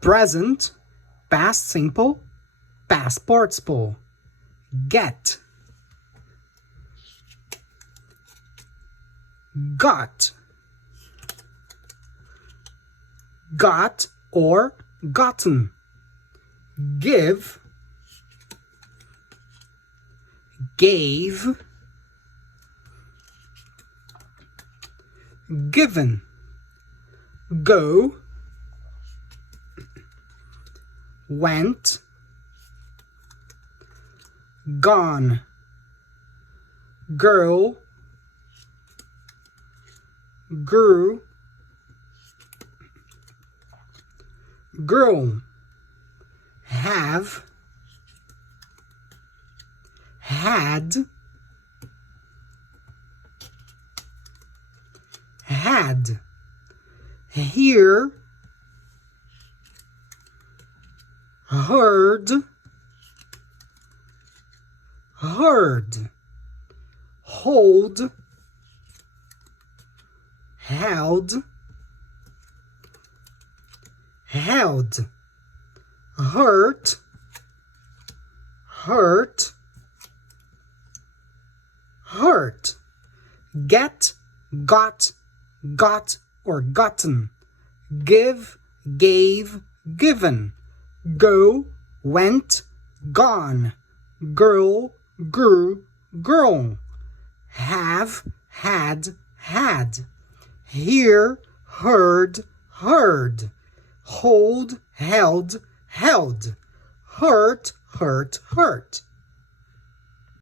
present, past simple, past participle. Get, got, got or gotten. Give, gave, given. Go, went, gone. Girl, grew, girl. Have, had, had. Hear, heard, heard. Hold, held, held. Hurt, hurt, hurt. Get, got, or gotten. Give, gave, given. Go, went, gone. Girl, grew, girl. Have, had, had. Hear, heard, heard. Hold, held, held. Hurt, hurt, hurt.